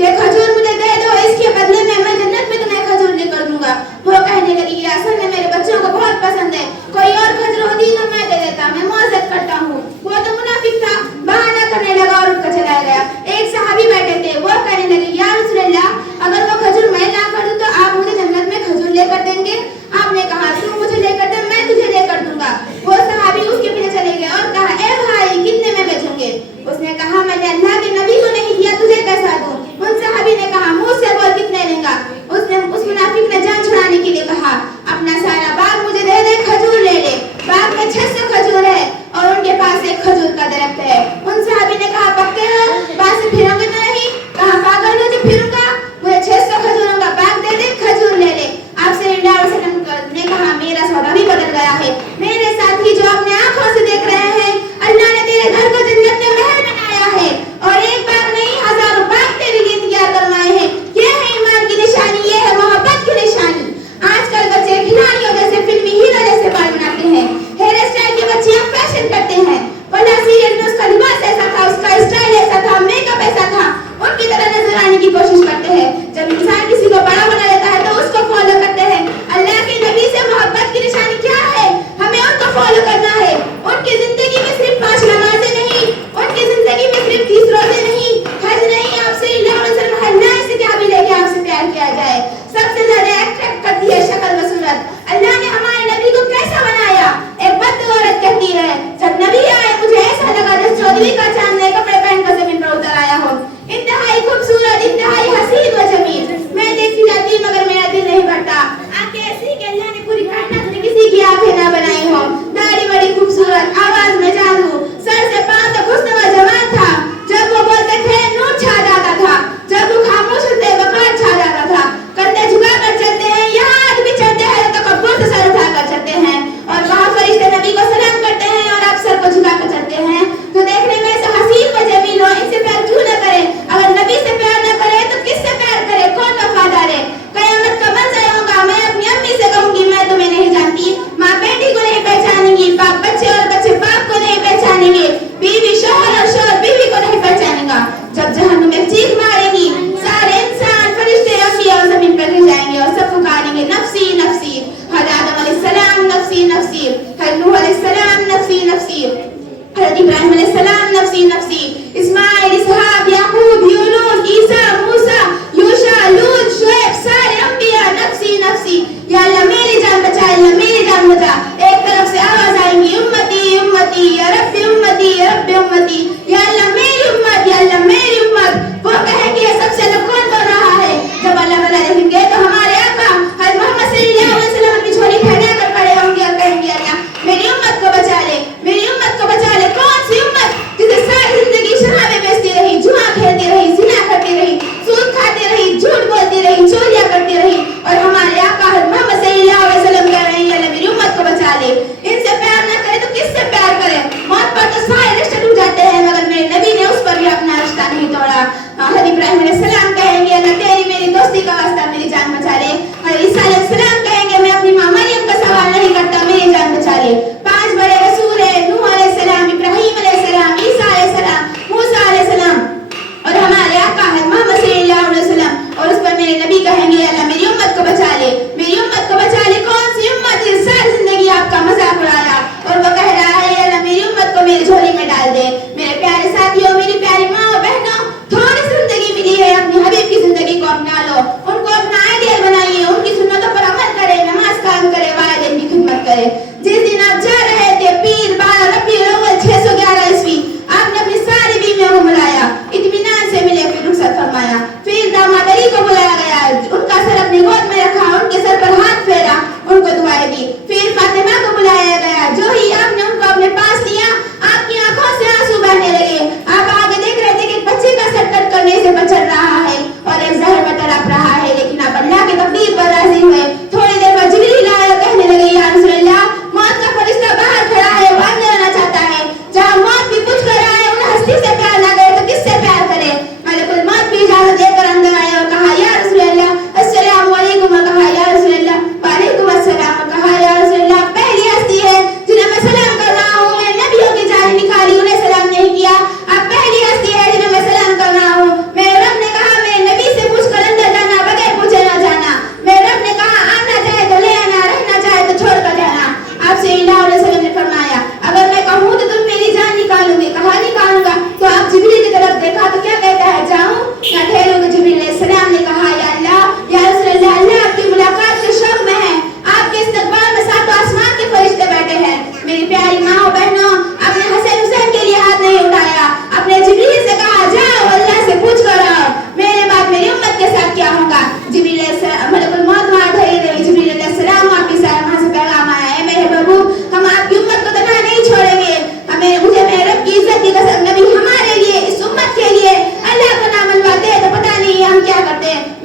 ये खजूर मुझे दे दो, इसके बदले में मैं जन्नत में तुम्हें खजूर लेकर दूंगा। वो कहने लगी ये असल में मेरे बच्चों को बहुत पसंद है, कोई और खजूर होती तो मैं दे देता, मैं मौजत करता हूँ। वो तो मुनाफिक था, बहाना करने लगा और उठकर चला गया। एक सहाबी बैठे थे, वो कहने लगे या रसूलल्लाह, अगर वो खजूर मैं ला कर दूं तो आप मुझे जन्नत में खजूर लेकर देंगे? आपने कहा तू मुझे लेकर दे, मैं तुझे लेकर दूंगा। वो सहाबी उसके पीछे चले गए और कहा ए भाई कितने में बेचोगे? उसने कहा मैंने अल्लाह के नबी को नहीं दिया, तुझे कैसा दूं? उन सहाबी ने कहा मुझ से बोल कितने लेगा? उस मुनाफिक ने जान छुड़ाने के लिए कहा अपना सारा बाग मुझे दे दे, खजूर ले ले। बाग में 600 खजूर है और उनके पास एक खजूर का दरख्त है। उन सहाबी ने कहा पक्के हो, बाग से फिरोगे तो नहीं? कहा पागल हो जो फिरूंगा, मुझे 600 खजूरों का बाग दे दे, खजूर ले ले। आप सल्लल्लाहु अलैहि वसल्लम ने कहा मेरा सौदा भी बदल गया है। मेरे साथी जो अपने आंखों से देख रहे हैं, अल्लाह ने तेरे घर को जन्नत में महल बनाया है और एक बाग नहीं हजारों बाग तेरे लिए तैयार करवाए हैं। ये है ईमान की निशानी, ये है मोहब्बत की निशानी। आजकल बच्चे खिलाड़ियों जैसे फिल्मी हीरो जैसे बाल बनाते हैं, हेयर स्टाइल के बच्चे अब फैशन करते हैं। वरना सीरियल में उसका लिबास ऐसा था, उसका स्टाइल ऐसा था, मेकअप ऐसा था, उनकी तरह नजर आने की कोशिश करते हैं। जब इंसान किसी को बड़ा बना लेता है तो उसको फॉलो करते हैं। अल्लाह के नबी से मोहब्बत की निशानी क्या है? हमें उनको फॉलो करना है। उनकी जिंदगी में सिर्फ 5 नमाजें नहीं, उनकी जिंदगी में सिर्फ 30 रोजे नहीं, हज नहीं, आपसे अल्लाह से क्या भी लेके आपसे प्यार किया जाए। सबसे ज्यादा अट्रैक्ट करती है शक्ल व सूरत। अल्लाह ने हमारे नबी को कैसा बनाया? एक बद्दू औरत कहती है जब नबी आए मुझे ऐसा लगा जैसे चौदहवीं का चांद नए कपड़े पहनकर जमीन पर उतर आया हो। इंतहाई खूबसूरत, इंतहाई हसीन व जमील। मैं देखती जाती मगर मेरा दिल नहीं भरता। आंखें ऐसी कि अल्लाह ने पूरी कायनात में किसी की आंखें ना बनाई हो। दाढ़ी बड़ी खूबसूरत, आवाज में जादू, सर से पांव तक हुस्न व जमाल था। जब वो बोलते थे नूर छा जाता था, जब वो खामोश होते वकार छा जाता था। कंधे झुका कर चलते हैं, यहाँ आदमी चलते हैं तो कब्बों से सर उठा कर चलते हैं और वहाँ फरिश्ते नबी को सलाम करते हैं और आप सर को झुका कर चलते हैं। तो देखने में ऐसा हसीन व जमील हो, इनसे प्यार क्यों न करे? अगर नबी से प्यार न करे तो किससे प्यार करे? कौन वफादार है? कयामत का मंजर होगा, मैं अपनी अम्मी से कहूंगी मैं तुम्हें नहीं जानती। माँ बेटी को नहीं पहचानेंगी, बाप बच्चे और बच्चे बाप को नहीं पहचानेंगे, बीवी शौहर और शौहर बीवी को नहीं पहचानेगा। जब जहन्नुम में चीख मारेगी, सारे इंसान फरिश्ते अंबिया और जमीन पर गिर जाएंगे और सब पुकारेंगे नफ्सी नफ्सी। हज़रत आदम अलैहिस्सलाम नफ्सी नफ्सी, हज़रत नूह अलैहिस्सलाम नफ्सी नफ्सी, हज़रत इब्राहिम अलैहिस्सलाम नफ्सी नफ्सी, इस्माइल, इसहाक, याकूब, यूनुस, ईसा, मूसा, यूशा, लूत, शुएब, सारे अंबिया नफ्सी नफ्सी। या अल्लाह मेरी जान बचा, अल्लाह मेरी जान बचा। एक तरफ से आवाज आएगी उम्मती उम्मती या रब्बी उम्मती या रब्बी उम्मती, या अल्लाह मेरी उम्मत, या अल्लाह मेरी उम्मत। वो कहेंगे ये सबसे अलग कौन बोल रहा है? जब अल्लाह वाला देखेंगे तो हमारे आका हज़रत मोहम्मद सल्लल्लाहु अलैहि वसल्लम अपनी झोली फैला कर खड़े होंगे और कहेंगे अल्लाह मेरी उम्मत को बचा ले, मेरी उम्मत को बचा ले। कौन सी उम्मत? जिसे सारी जिंदगी शराबें बेचती रही, जुआ खेलती रही, जिना करती रही, सूद खाती रही, झूठ बोलती रही, चोरियां करती रही, और हमारे आका हज़रत मोहम्मद सल्लल्लाहु अलैहि वसल्लम कह रहे हैं अल्लाह मेरी उम्मत को बचा ले। इनसे प्यार न करे तो किससे प्यार करे? मौत पर तो सारे रिश्ते टूट जाते हैं मगर मेरे नबी ने उस पर भी अपना रिश्ता नहीं तोड़ा। हज़रत इब्राहिम अलैहिस्सलाम कहेंगे अल्लाह तेरी मेरी दोस्ती का वास्ता मेरी जान बचा ले। हज़रत ईसा अलैहिस्सलाम कहेंगे मैं अपनी मां मरियम का सवाल नहीं करता, मेरी जान बचा ले। 5 बड़े रसूल हैं, नूह अलैहिस्सलाम, इब्राहिम अलैहिस्सलाम, ईसा अलैहिस्सलाम, मूसा अलैहिस्सलाम और हमारे आका है मोहम्मद सल्लल्लाहु अलैहि वसल्लम। और उस पर मेरे नबी कहेंगे अल्लाह मेरी उम्मत को बचा ले, मेरी उम्मत को बचा ले। कौन सी उम्मत जिस सारी जिंदगी आपका मजाक उड़ाया और वो कह रहा है अल्लाह मेरी उम्मत को मेरी झोली में डाल दे। मेरे प्यारे साथियों, मेरी प्यारी माँ और बहनों, थोड़ी जिंदगी मिली है, अपनी हबीब की जिंदगी को अपना लो, उनको अपना आइडियल बनाइए, उनकी सुन्नतों पर अमल करें, नमाज कायम करें, वालिदैन की खिदमत करें। जिस दिन आप जा रहे थे पीर 12 रबीउल अव्वल 611 ईस्वी, आपने अपनी सारी बीवियों को बुलाया, इत्मीनान से मिले, फिर रुखसत फरमाया, फिर दामाद अली को बुलाया गया, उनका सर अपनी गोद में रखा, उनके करते हैं।